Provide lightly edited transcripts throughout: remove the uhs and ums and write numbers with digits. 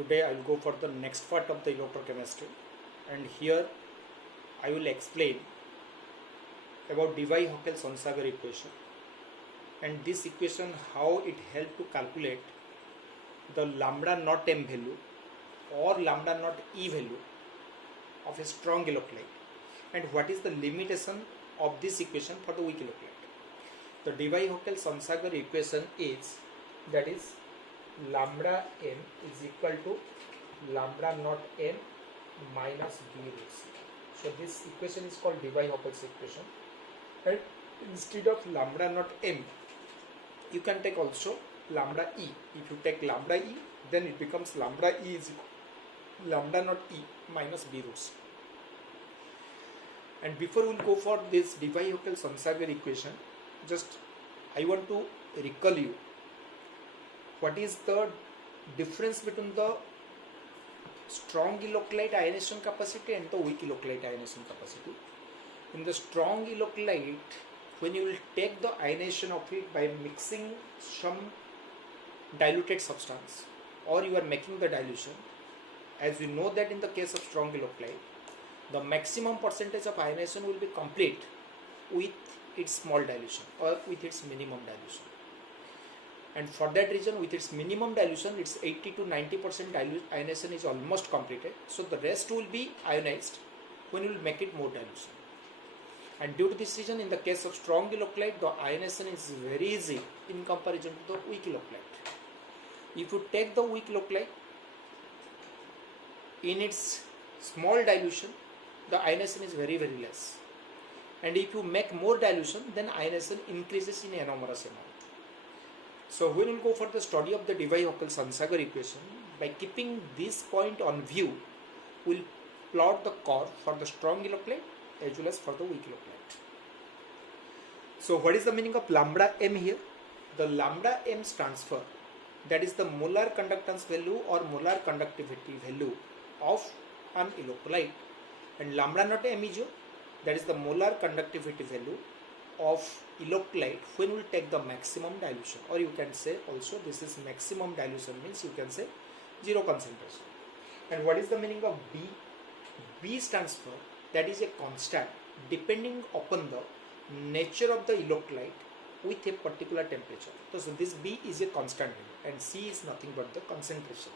Today I will go for the next part of the electrochemistry, and here I will explain about Debye-Hückel-Sonshager equation, and this equation how it helps to calculate the lambda naught m value or lambda naught E value of a strong electrolyte, and what is the limitation of this equation for the weak electrolyte. The Debye-Hückel-Sonshager equation is lambda m is equal to lambda naught m minus b root c. So this equation is called Debye-Hückel's equation, and instead of lambda naught m you can take also lambda e. If you take lambda e, then it becomes lambda e is equal to lambda naught e minus b root c. And before we will go for this Debye-Hückel-Sonshager equation, just I want to recall you what is the difference between the strong electrolyte ionization capacity and the weak electrolyte ionization capacity. In the strong electrolyte, when you will take the ionization of it by mixing some diluted substance, or you are making the dilution, as we know that in the case of strong electrolyte, the maximum percentage of ionization will be complete with its small dilution or with its minimum dilution. And for that reason, with its minimum dilution, its 80 to 90% ionization is almost completed. So the rest will be ionized when you will make it more dilution. And due to this reason, in the case of strong electrolyte, the ionization is very easy in comparison to the weak electrolyte. If you take the weak electrolyte, in its small dilution, the ionization is very less. And if you make more dilution, then ionization increases in enormous amount. So when we will go for the study of the Debye-Hückel-Sonshager equation, by keeping this point on view, we will plot the curve for the strong electrolyte as well as for the weak electrolyte. So what is the meaning of lambda m here? The lambda m stands for, that is the molar conductance value or molar conductivity value of an electrolyte, and lambda naught m is that is the molar conductivity value of electrolyte when we take the maximum dilution, or you can say also this is maximum dilution, means you can say zero concentration. And what is the meaning of B? B stands for, that is a constant depending upon the nature of the electrolyte with a particular temperature. So this B is a constant value and C is nothing but the concentration.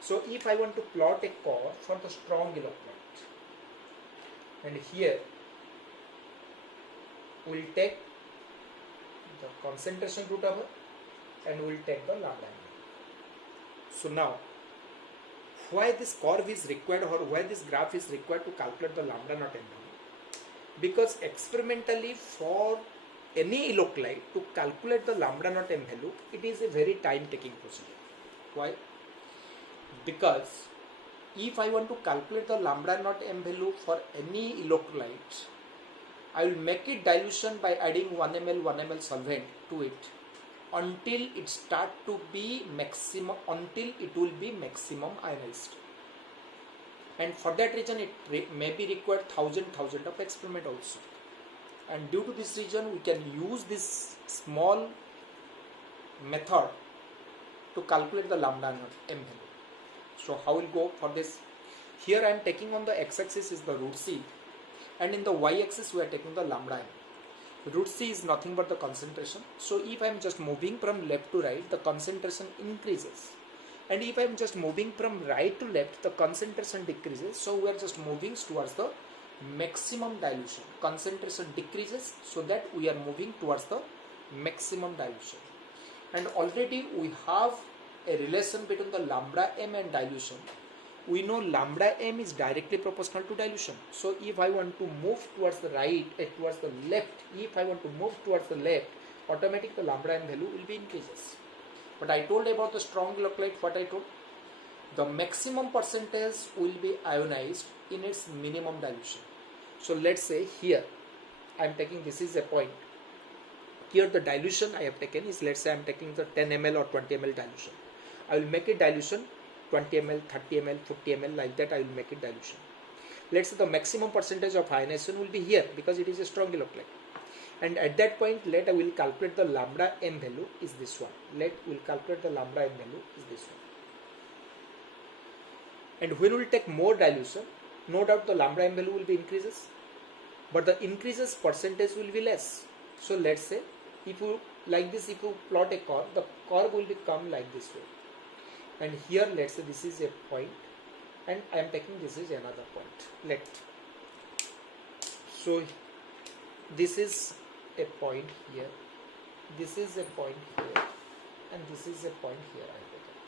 So if I want to plot a curve for the strong electrolyte, and here we will take the concentration root over and we will take the lambda m. So now, why this curve is required or why this graph is required to calculate the lambda naught m value? Because experimentally for any electrolyte to calculate the lambda naught m value, it is a very time taking procedure. Why? Because if I want to calculate the lambda naught m value for any electrolyte, I will make it dilution by adding 1 ml solvent to it until it start to be maximum, until it will be maximum ionized. And for that reason, it may be required thousand of experiment also. And due to this reason, we can use this small method to calculate the lambda naught m value. So how will go for this? Here I am taking on the x-axis is the root c, and in the y-axis we are taking the lambda m. Root c is nothing but the concentration. So if I am just moving from left to right, the concentration increases. And if I am just moving from right to left, the concentration decreases. So we are just moving towards the maximum dilution. Concentration decreases so that we are moving towards the maximum dilution. And already we have a relation between the lambda m and dilution. We know lambda m is directly proportional to dilution. So if I want to move towards the right, towards the left, if I want to move towards the left, automatically the lambda m value will be increases. But I told about the strong electrolyte, what I told? The maximum percentage will be ionized in its minimum dilution. So let's say here, I am taking, this is a point. Here the dilution I have taken is, let's say I am taking the 10 ml or 20 ml dilution. I will make it dilution 20 ml, 30 ml, 50 ml, like that I will make it dilution. Let's say the maximum percentage of ionization will be here because it is a strong electrolyte. And at that point, let I will calculate the lambda m value is this one. Let we will calculate the lambda m value is this one. And when we will take more dilution, no doubt the lambda m value will be increases, but the increases percentage will be less. So let's say if you like this, if you plot a curve, the curve will become like this way. And here let's say this is a point, and I am taking this is another point. So this is a point here, this is a point here, and this is a point here I am taking.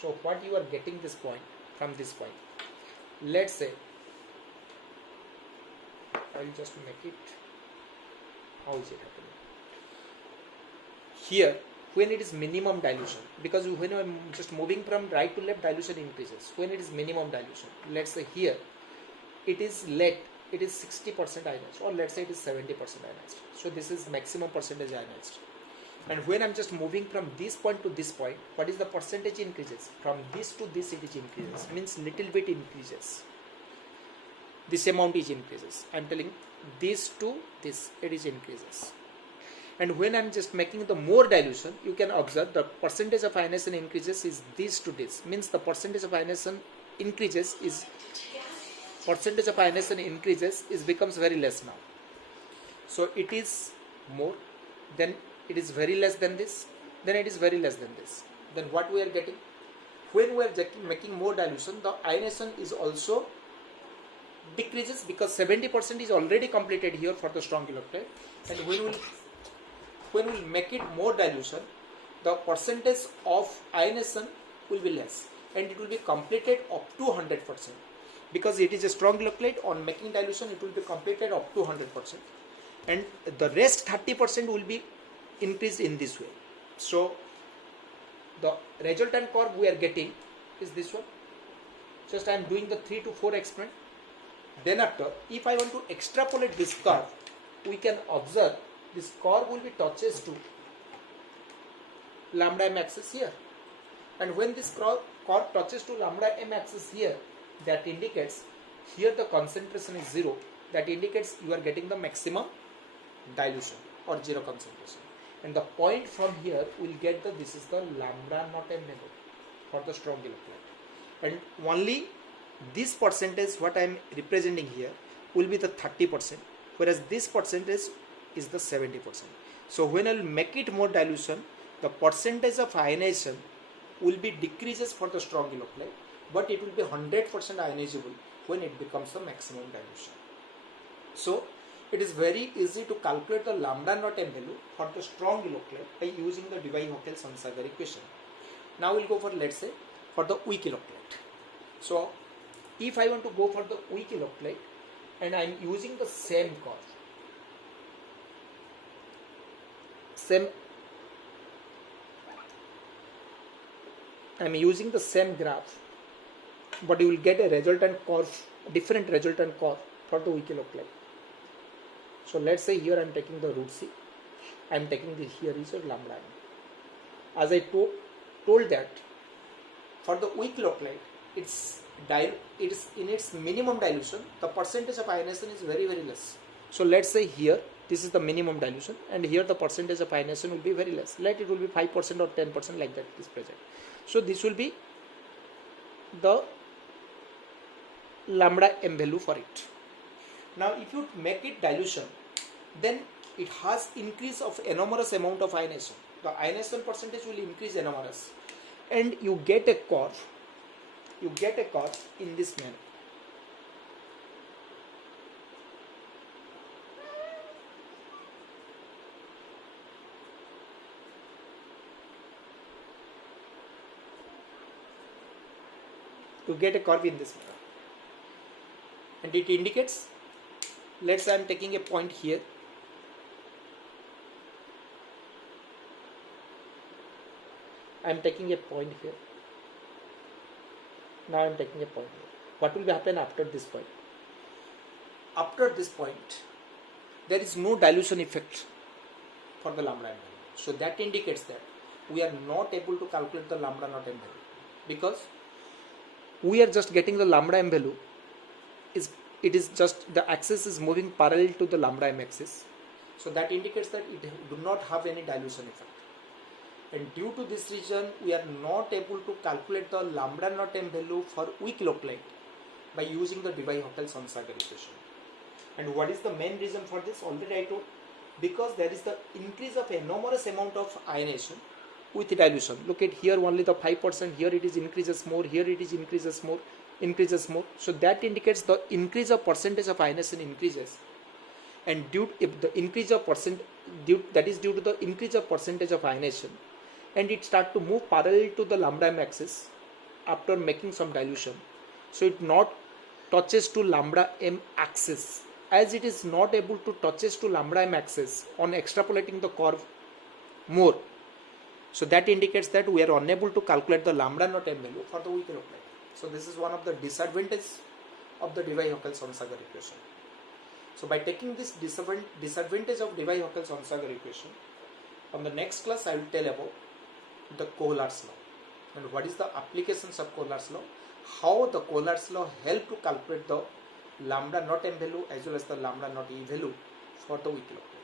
So what you are getting this point from this point, let's say I'll just make it. How is it happening? Here, when it is minimum dilution, because when I am just moving from right to left, dilution increases. When it is minimum dilution, let's say here it is lead, it is 60% ionized, or let's say it is 70% ionized. So this is maximum percentage ionized. And when I'm just moving from this point to this point, what is the percentage increases? From this to this it is increases, means little bit increases. This amount is increases. I'm telling this to this, it is increases. And when I'm just making the more dilution, you can observe the percentage of ionization increases is this to this, means the percentage of ionization increases is becomes very less now. So it is more, then it is very less than this, then it is very less than this. Then what we are getting? When we are making more dilution, the ionization is also decreases, because 70% is already completed here for the strong electrolyte. And when we make it more dilution, the percentage of ionization will be less, and it will be completed up to 100%. Because it is a strong electrolyte, on making dilution it will be completed up to 100%, and the rest 30% will be increased in this way. So the resultant curve we are getting is this one. Just I am doing the 3 to 4 experiment. Then after, if I want to extrapolate this curve, we can observe this curve will be touches to lambda m axis here, and when this curve touches to lambda m axis here, that indicates here the concentration is 0, that indicates you are getting the maximum dilution or 0 concentration. And the point from here will get the, this is the lambda naught m value for the strong electrolyte, and only this percentage what I am representing here will be the 30%, whereas this percentage is the 70%. So when I will make it more dilution, the percentage of ionization will be decreases for the strong electrolyte, but it will be 100% ionizable when it becomes the maximum dilution. So it is very easy to calculate the lambda naught m value for the strong electrolyte by using the Debye-Hockel-Sonsberg equation. Now we'll go for, let's say, for the weak electrolyte. So if I want to go for the weak electrolyte and I am using the same curve, I am using the same graph, but you will get a resultant curve, different resultant curve for the weak electrolyte. So let's say here I am taking the root C, I am taking this, here is your lambda m. As I told that for the weak electrolyte, it is in its minimum dilution, the percentage of ionization is very, very less. So let's say here this is the minimum dilution, and here the percentage of ionization will be very less. Let it will be 5% or 10% like that is present. So this will be the lambda m value for it. Now if you make it dilution, then it has increase of enormous amount of ionization. The ionization percentage will increase enormous, and you get a curve. You get a curve in this manner. You get a curve in this manner, and it indicates, let's say I am taking a point here, I am taking a point here, now I am taking a point here. What will happen after this point? After this point, there is no dilution effect for the lambda m value. So that indicates that we are not able to calculate the lambda naught m value, because we are just getting the lambda m value, it is just the axis is moving parallel to the lambda m axis. So that indicates that it do not have any dilution effect. and due to this reason we are not able to calculate the lambda naught m value for weak low plate by using the Debye-Hückel-Sonsberger equation. And what is the main reason for this? Already I told, because there is the increase of enormous amount of ionization with dilution. Look at here, only the 5%, here it is increases more, here it is increases more. So that indicates the increase of percentage of ionization increases, and due if the increase of that is due to the increase of percentage of ionization, and it start to move parallel to the lambda m axis after making some dilution. So it not touches to lambda m axis, as it is not able to touches to lambda m axis on extrapolating the curve more. So that indicates that we are unable to calculate the lambda naught m value for the weak low plate. So this is one of the disadvantages of the Debye-Hückel-Sonsberger equation. So by taking this disadvantage of Debye-Hückel-Sonsberger equation, on the next class I will tell about the Kohler's law and what is the applications of Kohler's law, how the Kohler's law help to calculate the lambda naught m value as well as the lambda naught e value for the weak low plate.